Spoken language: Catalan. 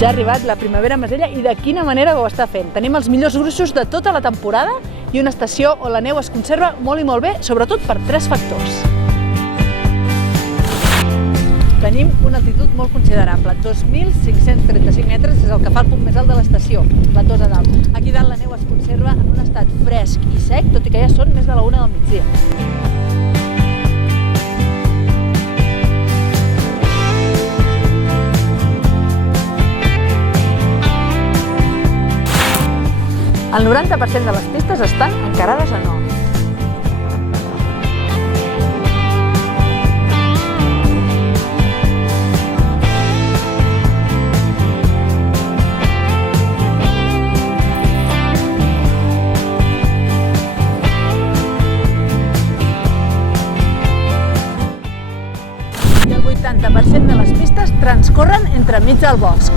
Ja ha arribat la primavera a Masella i de quina manera ho està fent. Tenim els millors gruixos de tota la temporada i una estació on la neu es conserva molt i molt bé, sobretot per 3 factors. Tenim una altitud molt considerable, 2.535 metres és el que fa el punt més alt de l'estació, la Tosa dalt. Aquí dalt la neu es conserva en un estat fresc i sec, tot i que ja són més de la 1 del migdia. El 90% de les pistes estan encarades a nord. I el 80% de les pistes transcorren entremig del bosc.